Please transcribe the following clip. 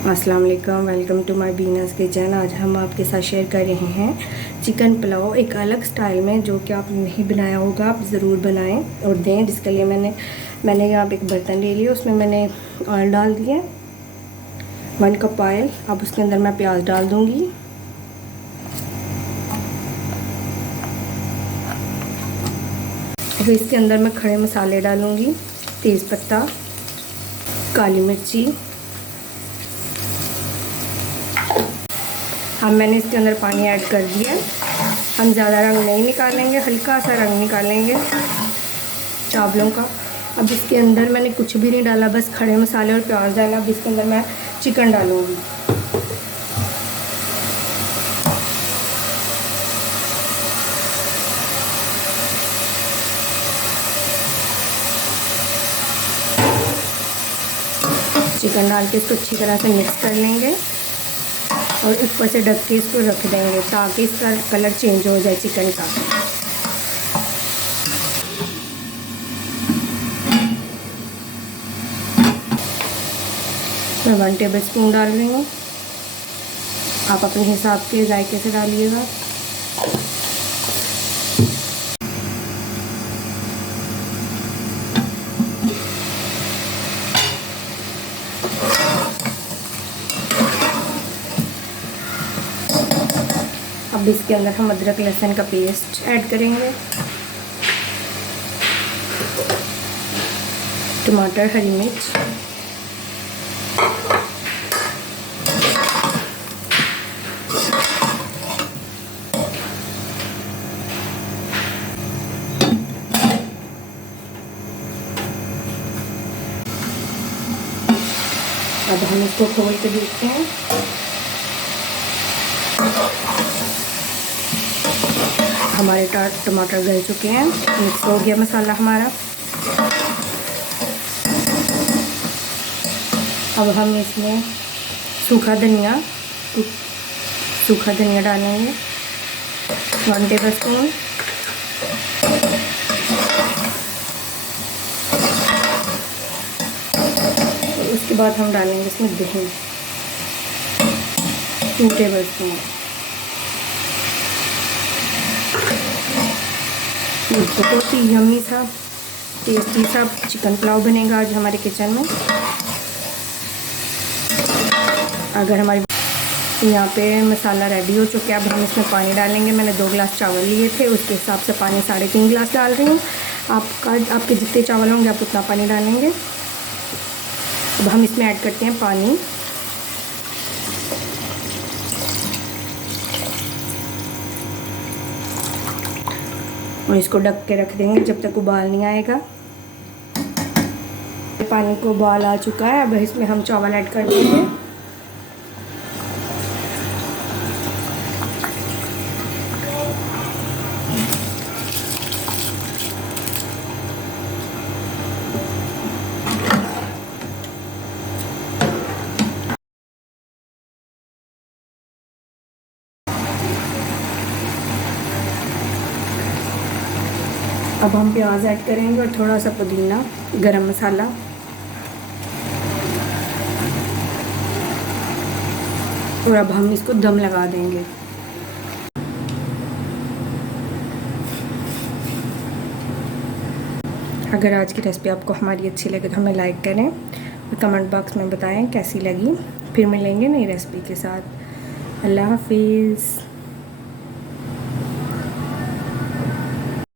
अस्सलाम वालेकुम, welcome to my बीनास kitchen. आज हम आपके साथ शेयर कर रहे हैं चिकन पुलाव एक अलग स्टाइल में, जो कि आपने नहीं बनाया होगा। आप ज़रूर बनाएं और दें। जिसके लिए मैंने यहाँ पे एक बर्तन ले लिया, उसमें मैंने ऑयल डाल दिया 1 कप ऑयल। अब उसके अंदर मैं प्याज डाल दूँगी। फिर इसके अंदर मैं खड़े मसाले डालूँगी, तेज़पत्ता, काली मिर्ची। अब मैंने इसके अंदर पानी ऐड कर दिया। हम ज़्यादा रंग नहीं निकालेंगे, हल्का सा रंग निकालेंगे चावलों का। अब इसके अंदर मैंने कुछ भी नहीं डाला, बस खड़े मसाले और प्याज डाला। अब इसके अंदर मैं चिकन डालूँगी। चिकन डाल के इसको अच्छी तरह से मिक्स कर लेंगे और ऊपर से ढक के इसको रख देंगे ताकि इसका कलर चेंज हो जाए चिकन का। मैं 1 टेबल स्पून डाल रही हूँ, आप अपने हिसाब के जायके से डालिएगा। अब इसके अंदर हम अदरक लहसुन का पेस्ट ऐड करेंगे, टमाटर, हरी मिर्च, अब हम इसको खोल के देखते हैं। हमारे टमाटर गल चुके हैं, मिक्स हो गया मसाला हमारा। अब हम इसमें सूखा धनिया डालेंगे 1 टेबल स्पून। उसके बाद हम डालेंगे इसमें दही 2 टेबल स्पून। बहुत ही यम्मी सा टेस्टी सा चिकन पुलाव बनेगा आज हमारे किचन में। अगर हमारी यहाँ पे मसाला रेडी हो चुका है, अब हम इसमें पानी डालेंगे। मैंने 2 गिलास चावल लिए थे, उसके हिसाब से पानी 3.5 गिलास डाल रही हूँ। आपके जितने चावल होंगे आप उतना पानी डालेंगे। अब हम इसमें ऐड करते हैं पानी। और इसको ढक के रख देंगे जब तक उबाल नहीं आएगा। पानी को उबाल आ चुका है, अब इसमें हम चावल ऐड कर देंगे। अब हम प्याज ऐड करेंगे और थोड़ा सा पुदीना, गरम मसाला। और अब हम इसको दम लगा देंगे। अगर आज की रेसिपी आपको हमारी अच्छी लगे तो हमें लाइक करें और कमेंट बॉक्स में बताएं कैसी लगी। फिर मिलेंगे नई रेसिपी के साथ। अल्लाह हाफिज़।